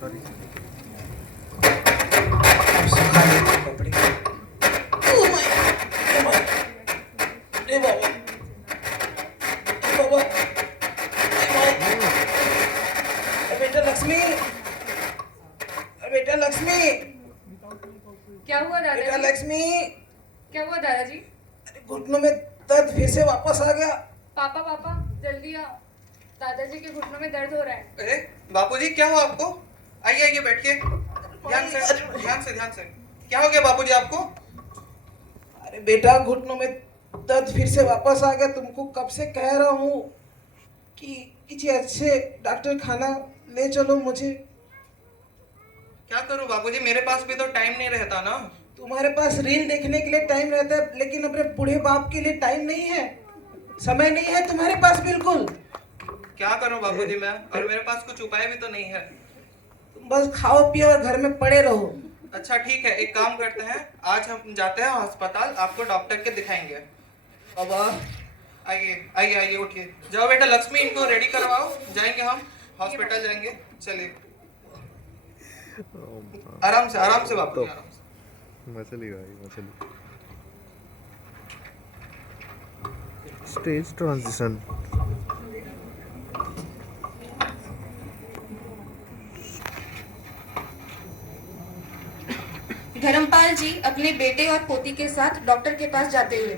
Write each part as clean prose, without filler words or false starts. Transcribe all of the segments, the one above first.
Sorry. सुखा लेते हैं कपड़े। ओ माय, ओ माय, अरे बाबा, अरे बाबा, अरे माय, अरे बेटा लक्ष्मी, अरे बेटा लक्ष्मी, क्या हुआ बेटा दादाजी? लक्ष्मी, क्या हुआ दादाजी? अरे घुटनों में दर्द फिर से वापस आ गया। पापा पापा जल्दी आओ, दादाजी के घुटनों में दर्द हो रहा है। अरे बापूजी, क्या हुआ आपको? आइए आइए, बैठिए। ध्यान से ध्यान से ध्यान से। क्या हो गया बापूजी आपको? अरे बेटा घुटनों में दर्द फिर से वापस आ गया। तुमको कब से कह रहा हूँ कि किसी अच्छे डॉक्टर खाना ले चलो मुझे। क्या करूं बापूजी, मेरे पास भी तो टाइम नहीं रहता ना। तुम्हारे पास रील देखने के लिए टाइम रहता है, लेकिन अपने बूढ़े बाप के लिए टाइम नहीं है, समय नहीं है तुम्हारे पास बिल्कुल। क्या करूं बापूजी मैं, और मेरे पास कुछ उपाय भी तो नहीं है। तुम बस खाओ पियो और घर में पड़े रहो। अच्छा ठीक है, एक काम करते हैं, आज हम जाते हैं अस्पताल, आपको डॉक्टर के दिखाएंगे। बाबा आइए आइए आइए, उठिए। जाओ बेटा लक्ष्मी, इनको रेडी करवाओ, जाएंगे हम हॉस्पिटल जाएंगे। चलिए आराम से बापू, आराम से। मछली भाई मछली। Stage transition. धर्मपाल जी अपने बेटे और पोती के साथ डॉक्टर के पास जाते हुए।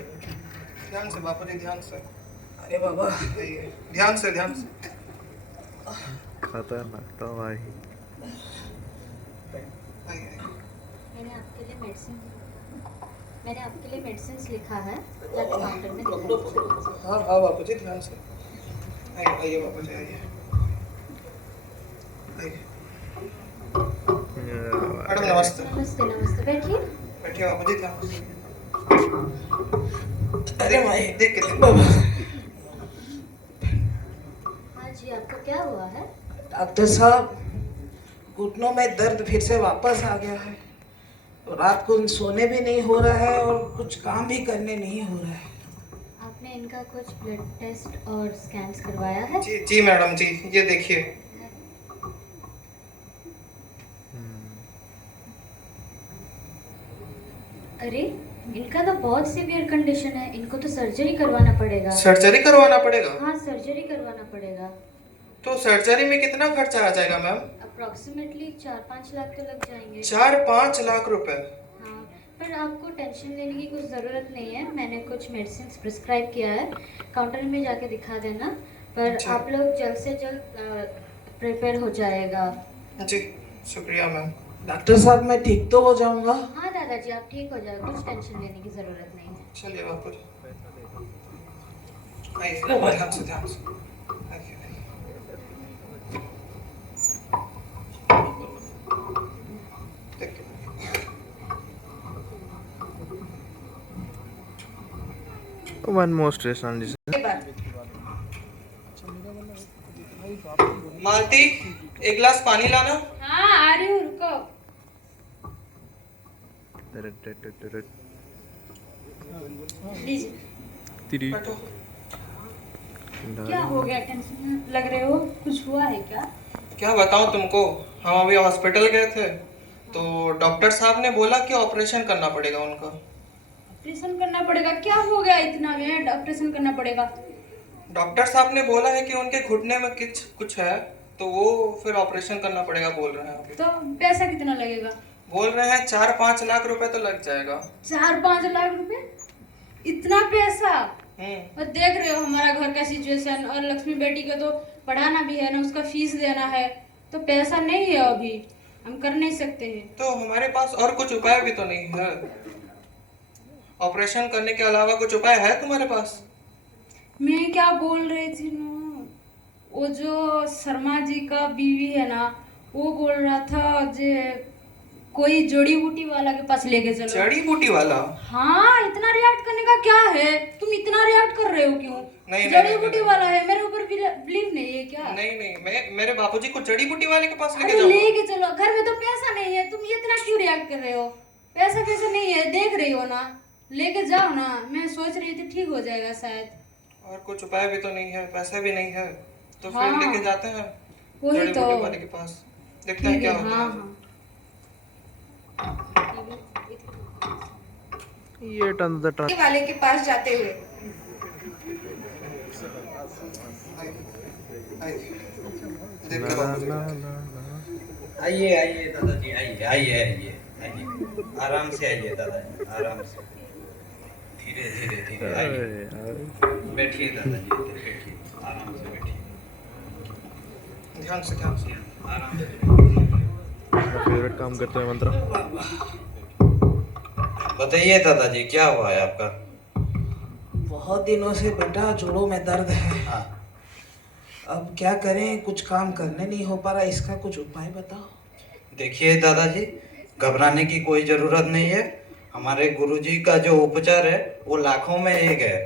ध्यान से बापूजी, ध्यान से। अरे बाबा आइए, ध्यान से ध्यान से। खतरनाक तो भाई। आइए। मैंने आपके लिए मेडिसिन लिखा है, जाके काउंटर में दिखा दीजिए। हाँ हाँ बापूजी, ध्यान से। आइए आइए बापूजी, आइए आइए। मैडम नमस्ते। नमस्ते नमस्ते, बैठिए। बैठिए बापूजी, ध्यान से। अरे माय, देख के बाबा। हाँ जी, आपको क्या हुआ है? डॉक्टर साहब घुटनों में दर्द फिर से वापस आ गया है, तो रात को सोने भी नहीं हो रहा है और कुछ काम भी करने नहीं हो रहा है। आपने इनका कुछ ब्लड टेस्ट और स्कैन्स करवाया है? जी जी मैडम जी, ये देखिए। अरे इनका तो बहुत सीवियर कंडीशन है, इनको तो सर्जरी करवाना पड़ेगा। सर्जरी करवाना पड़ेगा? हाँ, सर्जरी करवाना पड़ेगा। तो सर्जरी में कितना खर्चा आ जाएगा मैम? अप्रोक्सीमेटली 4-5 लाख तो लग जाएंगे। 4-5 लाख रुपए? हाँ, पर आपको टेंशन लेने की कुछ ज़रूरत नहीं है। मैंने कुछ मेडिसिन प्रिस्क्राइब किया है, काउंटर में जाके दिखा देना। पर अच्छा। आप लोग जल्द से जल्द प्रिपेयर हो जाएगा। जी शुक्रिया मैम। डॉक्टर साहब मैं ठीक तो हो जाऊंगा? हाँ दादाजी, आप ठीक हो जाएगा, कुछ टेंशन लेने की ज़रूरत नहीं है। चलिए बापू जी, आइए ध्यान से ध्यान से। आइए, आइए। देखिए। One more stage transition. Malti, एक गिलास पानी लाना। हाँ आ रही हूँ, रुको। लीजिए। तिरी। बैठो। क्या हो गया, टेंशन लग रहे हो? कुछ हुआ है क्या? क्या बताऊं तुमको, हम अभी हॉस्पिटल गए थे, तो डॉक्टर साहब ने बोला कि ऑपरेशन करना पड़ेगा उनका। ऑपरेशन करना पड़ेगा? क्या हो गया इतना में ऑपरेशन करना पड़ेगा? डॉक्टर साहब ने बोला है कि उनके घुटने में कुछ है, तो वो फिर ऑपरेशन करना पड़ेगा बोल रहे हैं अभी। तो पैसा कितना लगेगा? बोल रहे हैं 4-5 लाख रुपए तो लग जाएगा। 4-5 लाख रुपए? इतना पैसा? हम्म। और देख रहे हो हमारा घर का सिचुएशन, और लक्ष्मी बेटी को तो पढ़ाना भी है ना, उसका फीस देना है, तो पैसा नहीं है अभी, हम कर नहीं सकते हैं। तो हमारे पास और कुछ उपाय भी तो नहीं है। ऑपरेशन करने के अलावा कुछ उपाय है तुम्हारे पास? मैं क्या बोल रही थी ना, वो जो शर्मा जी का बीवी है ना, वो बोल रहा था जे कोई जड़ी बूटी वाला के पास लेके चलो। जड़ी बूटी वाला? हाँ, इतना रिएक्ट करने का क्या है? तुम इतना रिएक्ट कर रहे हो क्यों? नहीं, जड़ी नहीं, बूटी नहीं, वाला है, मेरे ऊपर बिलीव नहीं है क्या? नहीं नहीं, मैं मेरे बापूजी को जड़ी बूटी वाले के पास लेके अरे जाऊंगा। लेके चलो, घर में तो पैसा नहीं है, तुम इतना क्यों रिएक्ट कर रहे हो? पैसा पैसा नहीं है, देख रही हो ना, लेके जाओ ना। मैं सोच रही थी ठीक हो जाएगा शायद। और कुछ उपाय भी तो नहीं है, पैसा भी नहीं है, तो फिर हाँ। लेके जाते हैं वही जड़ी तो। बूटी वाले के पास, देखते हैं ठीक क्या है, होता हाँ है। हाँ। Yet another ये वाले के पास जाते हुए देख के बाबूजी। आइए आइए दादाजी, आइए आइए आइए आइए, आराम से आइए दादाजी, आराम से, धीरे धीरे धीरे आइए, बैठिए दादाजी, बैठिए, आराम से बैठिए, ध्यान से ध्यान से। आराम से। फेवरेट काम करते हैं मंत्रा। बताइए दादाजी क्या हुआ है आपका? बहुत दिनों से बेटा जोड़ों में दर्द है। हाँ, अब क्या करें, कुछ काम करने नहीं हो पा रहा, इसका कुछ उपाय बताओ। देखिए दादाजी, घबराने की कोई ज़रूरत नहीं है। हमारे गुरुजी का जो उपचार है वो लाखों में एक है,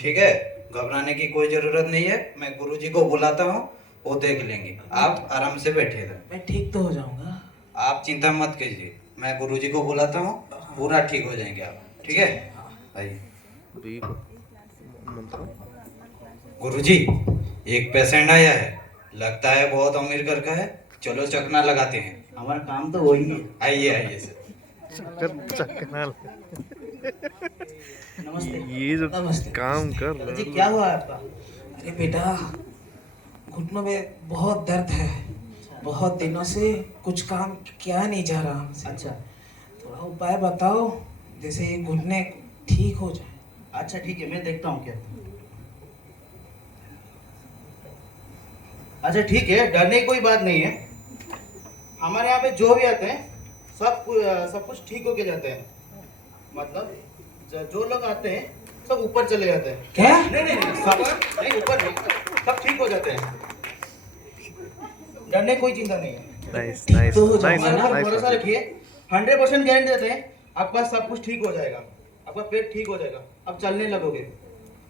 ठीक है? घबराने की कोई ज़रूरत नहीं है। मैं गुरुजी को बुलाता हूँ, वो देख लेंगे। आप आराम से बैठिएगा, मैं ठीक तो हो जाऊंगा। आप चिंता मत कीजिए। मैं गुरुजी को बुलाता हूँ, पूरा ठीक हो जाएंगे आप, ठीक है? आइए। मंत्रा गुरुजी, एक पेशेंट आया है, लगता है बहुत अमीर घर का है। चलो चकना लगाते हैं, हमारा काम तो वही है। आइए आइए सर। चकनाल नमस्ते। ये जो नमस्ते। काम कर जी रहे क्या हुआ आपका? अरे बेटा, घुटनों में बहुत दर्द है, बहुत दिनों से कुछ काम किया नहीं जा रहा हमसे। अच्छा थोड़ा उपाय बताओ, जैसे ये घुटने ठीक हो जाए। अच्छा ठीक है, मैं देखता हूँ क्या। अच्छा ठीक है, डरने की कोई बात नहीं है। हमारे यहाँ पे जो भी आते हैं सब कुछ ठीक होके जाते हैं। मतलब जो लोग आते हैं सब ऊपर चले जाते हैं। क्या? नहीं नहीं नहीं, सब नहीं, ऊपर नहीं, सब ठीक हो जाते हैं। डरने की कोई चिंता नहीं है। नाइस नाइस तो हो नाइस जाएगा हमारे ऊपर भरोसा नाइस। रखिए, 100% गारंटी देते हैं आपका सब कुछ ठीक हो जाएगा। आपका पेट ठीक हो जाएगा, अब चलने लगोगे,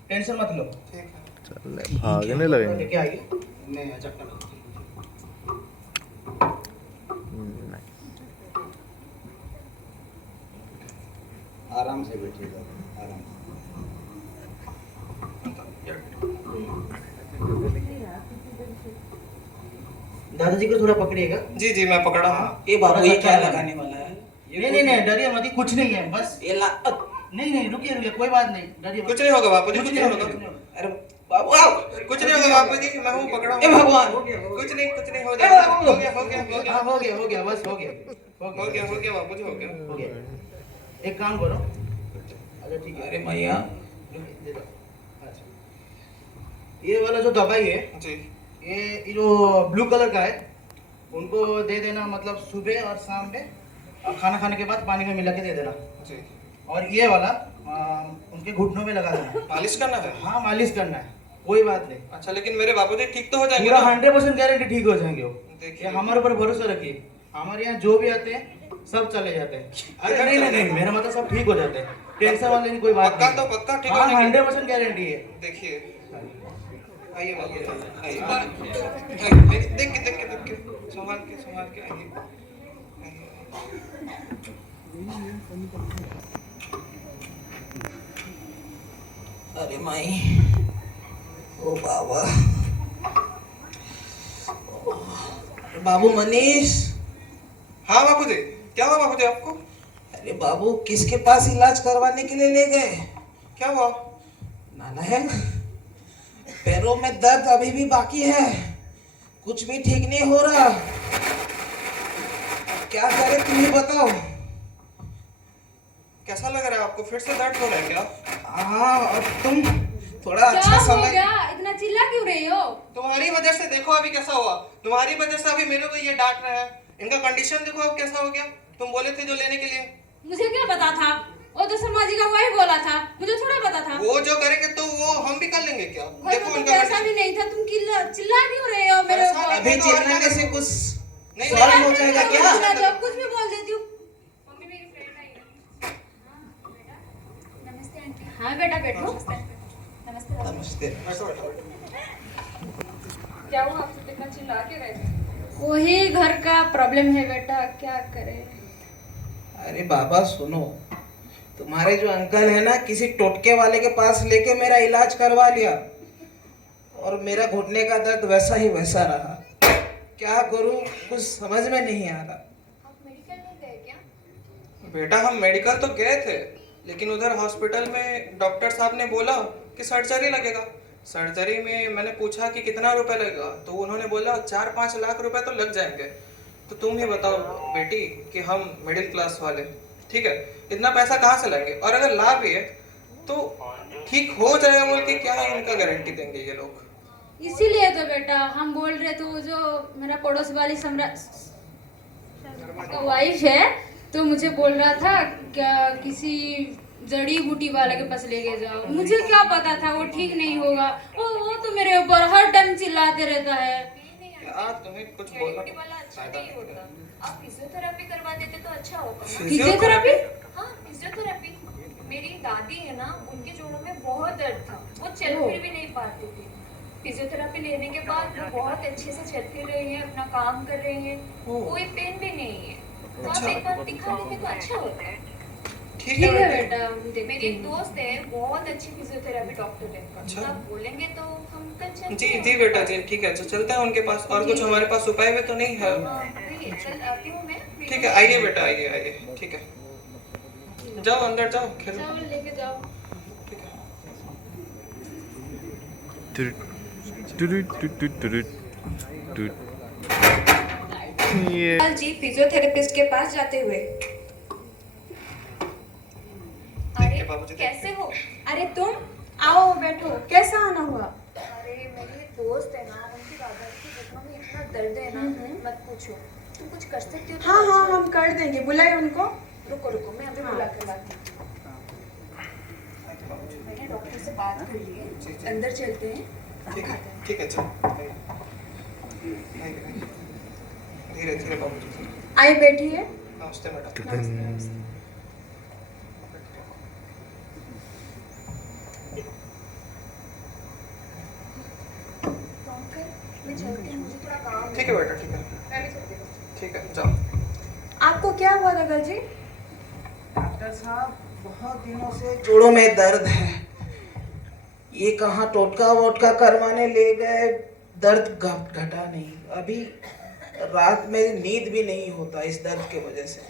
टेंशन मत लो। ठीक है। चल भागने लगे। लेके आइए, मैं चक्कर लगाता हूँ। आराम से बैठिएगा, आराम से। दादाजी को थोड़ा पकड़िएगा। जी जी मैं पकड़ा हूँ। ये बाबू ये क्या लगाने वाला है? नहीं नहीं नहीं, डरिए मत, कुछ नहीं है, बस ये ला नहीं नहीं, रुकिए रुकिए, कोई बात नहीं, डरिए मत। कुछ नहीं होगा बापूजी, कुछ कुछ नहीं नहीं होगा, होगा। कुछ नहीं होगा। अरे बाबू आओ। कुछ नहीं होगा बापूजी, मैं हूँ, पकड़ा हूँ। ए भगवान। कुछ नहीं हो जाएगा। हो गया हो गया हो गया हाँ, हो गया हो गया, बस हो गया हो गया बापूजी, हो गया। हो गया। एक काम करो, अच्छा ठीक है, अरे मैया, दे दो। अच्छा, ये वाला जो दवाई है, जी ये जो ब्लू कलर का है, उनको दे देना, मतलब सुबह और शाम में, और खाना खाने के बाद पानी में मिला के दे देना। जी। और ये वाला उनके घुटनों में लगा देना। मालिश करना है? हाँ, मालिश करना है, कोई बात नहीं। अच्छा, लेकिन मेरे बापूजी ठीक तो हो जाएंगे पूरा ना? 100% गारंटी ठीक हो जाएंगे वो। देखिए। ये हमारे ऊपर भरोसा रखिए, हमारे यहाँ जो भी आते हैं सब चले जाते हैं। अरे नहीं नहीं नहीं, मेरा मतलब सब ठीक हो जाते हैं, टेंशन वाले की कोई बात पक्का नहीं। तो पक्का ठीक हो हाँ, जाएंगे? 100% गारंटी है। देखिए, आइए बापूजी, आइए। देख के संभाल के आइए। अरे माई, ओ बाबा, अरे बाबू मनीष। हाँ बापूजी, क्या हुआ बापूजी आपको? अरे बाबू, किसके पास इलाज करवाने के लिए ले गए? क्या हुआ? नालायक, पैरों में दर्द अभी भी बाकी है, कुछ भी ठीक नहीं हो रहा। क्या करें तुम ही बताओ। कैसा लग रहा है आपको? फिर से दर्द हो रहा है क्या? हाँ, और तुम थोड़ा क्या अच्छा हो समय। गया? इतना चिल्ला क्यों रही हो? तुम्हारी वजह से देखो अभी कैसा हुआ। तुम्हारी वजह से अभी मेरे को ये डांट रहे हैं। इनका कंडीशन देखो अब कैसा हो गया। तुम बोले थे जो लेने के लिए। मुझे क्या पता था? वो तो शर्मा जी का वही बोला था, मुझे थोड़ा पता था। वो जो करेंगे तो वो हम भी कर लेंगे क्या? घर देखो में तो इनका पैसा condition। भी नहीं था, तुम चिल्ला क्यों रहे हो मेरे पैसा ऊपर? अभी चिल्लाने से कुछ नहीं, सॉल्व हो जाएगा क्या? चिल्ला दो, कुछ भी बोल देती हूँ। मम्मी मेरी फ्रेंड आई है। नमस्ते आंटी। हाँ बेटा बैठो। नमस्ते दादा। नमस्ते। क्या हुआ, आपसे इतना चिल्ला के रहे थे? वही घर का प्रॉब्लम है बेटा, क्या करे। अरे बाबा सुनो, तुम्हारे जो अंकल है ना, किसी टोटके वाले के पास लेके मेरा इलाज करवा लिया और मेरा घुटने का दर्द वैसा ही वैसा रहा। क्या करूं, कुछ समझ में नहीं आ रहा। आप मेडिकल नहीं गए क्या? बेटा हम मेडिकल तो गए थे, लेकिन उधर हॉस्पिटल में डॉक्टर साहब ने बोला कि सर्जरी लगेगा। सर्जरी में मैंने पूछा कि कितना रुपए लगेगा, तो उन्होंने बोला 4-5 लाख रुपए तो लग जाएंगे। तो तुम ही बताओ बेटी कि हम मिडिल क्लास वाले, ठीक है, इतना पैसा कहाँ से लाएंगे? और अगर ला भी है तो ठीक हो जाएगा बोल के क्या उनका गारंटी देंगे ये लोग? इसीलिए तो बेटा हम बोल रहे थे, वो जो मेरा पड़ोस वाली वाइफ है, तो मुझे बोल रहा था क्या किसी जड़ी बूटी वाले के पास लेके जाओ। मुझे क्या पता था वो ठीक नहीं होगा। वो तो मेरे ऊपर हर टाइम चिल्लाते रहता है। यार तुम्हें कुछ बोलना जड़ी वाला अच्छा नहीं होता। आप फिजियोथेरेपी करवा देते तो अच्छा होता ना। फिजियोथेरेपी? हाँ, फिजियोथेरेपी। मेरी दादी है ना, उनके जोड़ों में बहुत दर्द था, वो चल फिर भी नहीं पाती थी। फिजियोथेरेपी लेने के बाद वो बहुत अच्छे से चल फिर रही है, अपना काम कर रही है, कोई पेन भी नहीं है। तो आप एक बार दिखा लेते तो अच्छा होता है। ठीक ठीक है है बेटा, हम देखते मेरी एक हैं। दोस्त है, बहुत अच्छी फिजियोथेरेपी डॉक्टर है। अच्छा। तो आप बोलेंगे तो हम कल चलते जी हैं। जी बेटा जी, ठीक है, तो चलते हैं उनके पास। और कुछ हमारे पास उपाय भी तो नहीं है। हाँ, वही है, चल आती हूँ मैं। ठीक है, आइए बेटा, आइए आइए, ठीक है, जाओ अंदर जाओ, खेलो। चावल लेके जाओ। ठीक है। ये कल जी फिजियोथेरेपिस्ट के पास जाते हुए। देखिए बाबूजी, कैसे हो? अरे तुम आओ बैठो, कैसा आना हुआ? अरे मेरी एक दोस्त है ना, उनकी दादाजी के घुटनों में इतना दर्द है ना, मत पूछो। तुम कुछ कर सकती हो तो हाँ हाँ अच्छा। हम कर देंगे, बुलाए उनको। रुको रुको, मैं अभी बुला कर लाती हूँ। मैंने डॉक्टर से बात कर ली है, अंदर चलते हैं। ठीक है, ठीक है, चलो आइए, आइए, आइए। धीरे धीरे बाबूजी। आइए बैठिए। नमस्ते मैडम। तो अंकल, मैं चलती हूँ, मुझे थोड़ा काम है। ठीक है बेटा, ठीक है, मैं भी चलती हूँ। ठीक है, जाओ। आपको क्या हुआ दादा जी? डॉक्टर साहब, बहुत दिनों से जोड़ों में दर्द है। ये कहाँ टोटका वोटका करवाने ले गए, दर्द घटा नहीं। अभी रात में नींद भी नहीं होता इस दर्द के वजह से।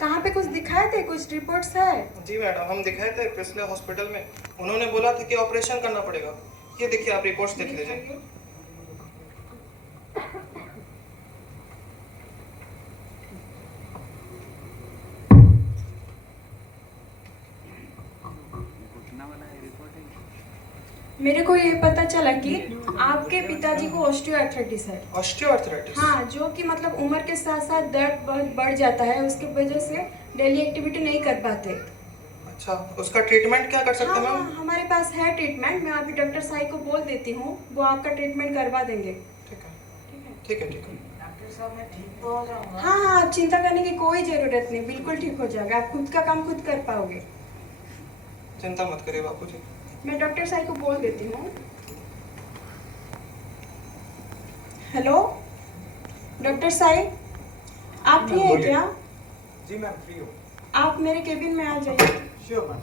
कहाँ पे कुछ दिखाए थे, कुछ रिपोर्ट्स है? जी मैडम, हम दिखाए थे पिछले हॉस्पिटल में, उन्होंने बोला था कि ऑपरेशन करना पड़ेगा। ये देखिए, आप रिपोर्ट्स देख लीजिए। मेरे को ये पता चला कि आपके पिताजी को ऑस्टियोआर्थराइटिस है। ऑस्टियोआर्थराइटिस? हाँ, जो कि मतलब उम्र के साथ साथ दर्द बहुत बढ़ जाता है, उसकी वजह से डेली एक्टिविटी नहीं कर पाते। अच्छा, उसका ट्रीटमेंट क्या कर सकते हाँ हैं हाँ, मैम? हमारे पास है ट्रीटमेंट। मैं अभी डॉक्टर साई को बोल देती हूँ, वो आपका ट्रीटमेंट करवा देंगे। ठीक है, ठीक है, ठीक है। डॉक्टर साहब, मैं ठीक तो हो जाऊंगा? हाँ हाँ, आप चिंता करने की कोई ज़रूरत नहीं, बिल्कुल ठीक हो जाएगा। आप खुद का काम खुद कर पाओगे। चिंता मत करिए बापूजी। मैं डॉक्टर साई को बोल देती हूँ। हेलो डॉक्टर साई, आप फ्री हैं क्या? जी मैम, फ्री हूँ। आप मेरे केबिन में आ जाइए। Sure ma'am.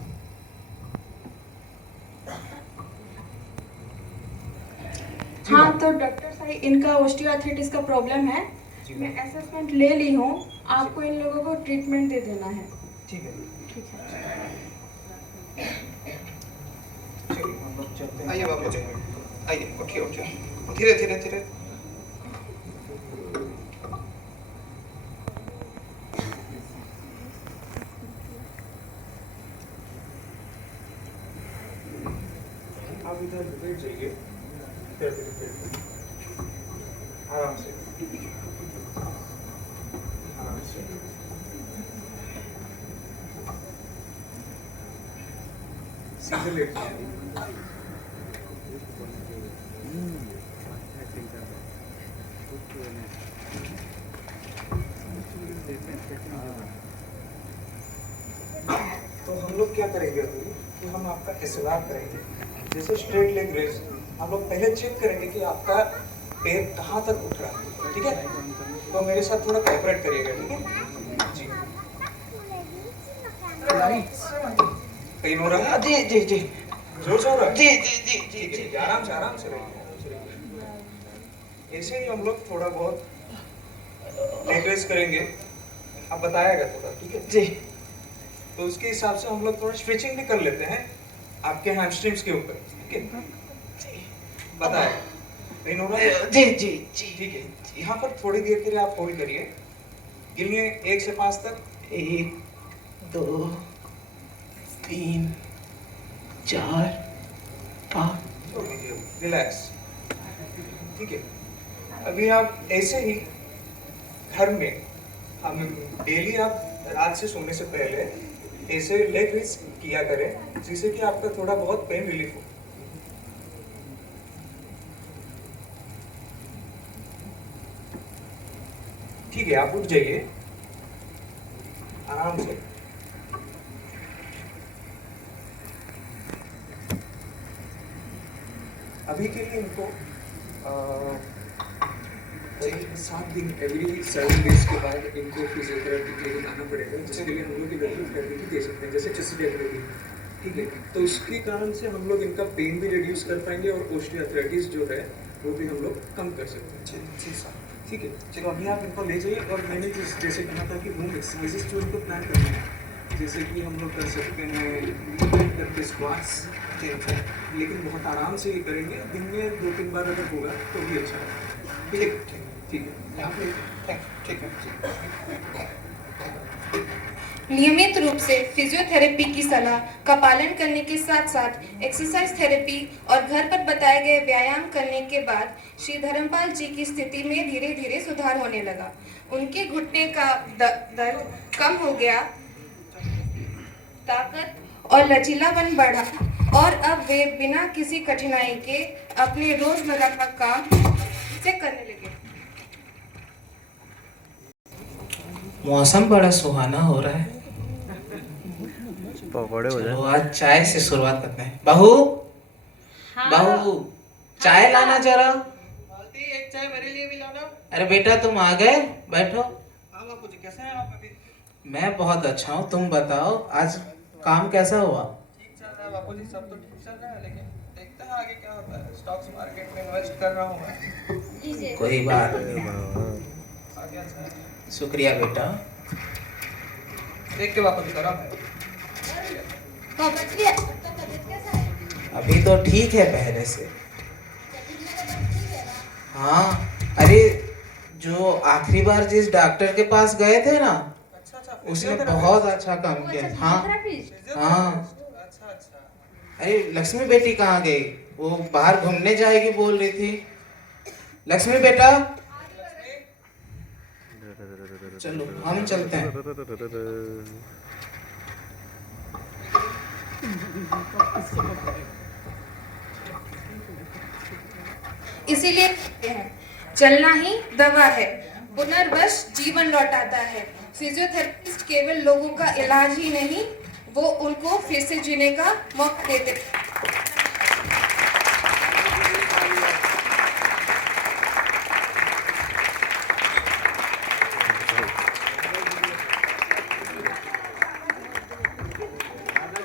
हाँ, तो डॉक्टर साई, इनका ऑस्टियोआर्थराइटिस का प्रॉब्लम है। मैं असेसमेंट ले ली हूँ, आपको इन लोगों को ट्रीटमेंट दे देना है। ठीक है, ठीक है। चलिए हम लोग चलते हैं। आइए बापूजी, आइए, उठिए उठिए, धीरे धीरे धीरे। आप इधर बैठ जाइए, आराम से, आराम से। सीधे लेट जाइए। तो हम लोग क्या करेंगे अभी कि हम आपका एसएलआर करेंगे, जैसे स्ट्रेट लेग रेस। हम लोग पहले चेक करेंगे कि आपका पैर कहाँ तक उठ रहा है, ठीक है? तो मेरे साथ थोड़ा कोऑपरेट करिएगा, ठीक है? पेन हो रहा है? जी जी जी जोर से हो रहा है? जी जी जी जी ठीक जी है, आराम से रहिए। ऐसे ही हम लोग थोड़ा बहुत लेग रेस करेंगे, आप बताएगा थोड़ा, ठीक है? जी तो उसके हिसाब से हम लोग थोड़ा स्ट्रेचिंग भी कर लेते हैं आपके हैमस्ट्रिंग्स के ऊपर, ठीक है? बताएगा, पेन हो रहा है? जी जी जी ठीक है, यहाँ पर थोड़ी देर के लिए आप होल्ड करिए, गिनिए 1 से 5 तक। 1 2 3 4 5 छोड़ दीजिए, रिलैक्स, ठीक है? अभी आप ऐसे ही घर में हम डेली आप रात से सोने से पहले ऐसे लेग रेस किया करें, जिससे कि आपका थोड़ा बहुत पेन रिलीफ हो। ठीक है, आप उठ जाइए आराम से। अभी के लिए इनको 7 दिन एवरी 7 डेज के बाद इनको फिजियोथेरेपी के लिए आना पड़ेगा, जिसके लिए हम लोग इलेक्ट्रिक थेरेपी दे सकते हैं, जैसे चेस्ट थेरेपी, ठीक है? तो इसके कारण से हम लोग इनका पेन भी रिड्यूस कर पाएंगे और ऑस्टियोआर्थराइटिस जो है वो भी हम लोग कम कर सकते हैं। ठीक है, चलो अभी आप इनको ले जाइए। और मैंने जैसे कहा था कि होम एक्सरसाइजेस जो इनको प्लान करना है, जैसे कि हम लोग कर सकते हैं करके स्क्वाट्स, लेकिन बहुत आराम से ये करेंगे, दिन में 2-3 बार अगर होगा तो भी अच्छा है। ठीक है, आप ठीक है। नियमित रूप से फिजियोथेरेपी की सलाह का पालन करने के साथ साथ एक्सरसाइज थेरेपी और घर पर बताए गए व्यायाम करने के बाद श्री धर्मपाल जी की स्थिति में धीरे धीरे सुधार होने लगा। उनके घुटने का दर्द कम हो गया, ताकत और लचीलापन बढ़ा और अब वे बिना किसी कठिनाई के अपने रोजमर्रा का काम से करने लगे। मौसम बड़ा सुहाना हो रहा है। पकौड़े हो चलो जाए। आज चाय से शुरुआत करते हैं। बहू बहू चाय लाना जरा। बाल्टी एक चाय मेरे लिए भी लाना। अरे बेटा तुम आ गए, बैठो। हाँ बापू जी, कैसे हैं आप अभी? मैं बहुत अच्छा हूँ, तुम बताओ आज काम कैसा हुआ? ठीक चल रहा है बापू जी, सब तो ठीक चल रहा है, लेकिन देखते हैं आगे क्या होता है। स्टॉक्स मार्केट में इन्वेस्ट कर रहा हूँ मैं। कोई बात नहीं, आगे अच्छा है। शुक्रिया बेटा। देख के बापू जी करा मैं। अभी तो ठीक है पहले से। हाँ अरे जो आखिरी बार जिस डॉक्टर के पास गए थे ना, अच्छा, उसने बहुत अच्छा काम किया। हाँ हाँ। अच्छा अच्छा। अरे लक्ष्मी बेटी कहाँ गई? वो बाहर घूमने जाएगी बोल रही थी। लक्ष्मी बेटा चलो हम चलते हैं। इसीलिए कहते हैं चलना ही दवा है, पुनर्वश जीवन लौटाता है। फिजियोथेरेपिस्ट केवल लोगों का इलाज ही नहीं, वो उनको फिर से जीने का मौका देते हैं।